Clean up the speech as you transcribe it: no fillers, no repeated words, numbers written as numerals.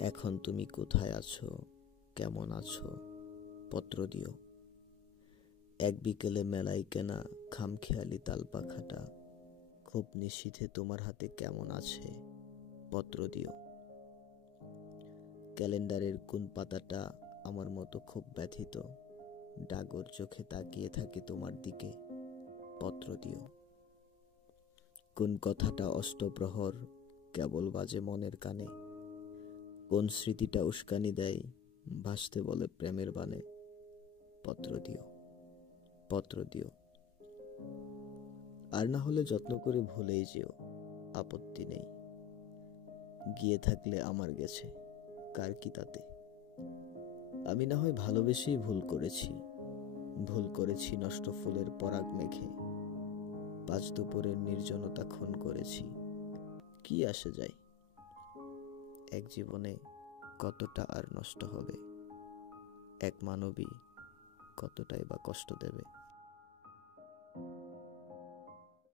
এখন তুমি কোথায় আছো, কেমন আছো, পত্র দিও। এক বিকেলে মেলায় কেনা খামখেয়ালি তালপাখাটা খুব নিশীথে তোমার হাতে কেমন আছে, পত্র দিও। ক্যালেন্ডারের কোন পাতাটা আমার মতো খুব ব্যথিত, ডাগর চোখে তাকিয়ে থাকে তোমার দিকে, পত্র দিও। কোন কথাটা অষ্টপ্রহর কেবল বাজে মনের কানে, কোন স্মৃতিটা উস্কানি দেয় ভাসতে বলে প্রেমের বানে, পত্র দিও, পত্র দিও। আর না হলে যত্ন করে ভুলেই যেও, আপত্তি নেই। গিয়ে থাকলে আমার গেছে, কার কি তাতে। আমি না হয় ভালোবেসেই ভুল করেছি নষ্ট ফুলের পরাগ মেঘে, পাঁচ দুপুরের নির্জনতা খুন করেছি, কি আসে যায়। এক জীবনে কতটা আর নষ্ট হবে, এক মানবী কতটাই বা কষ্ট দেবে।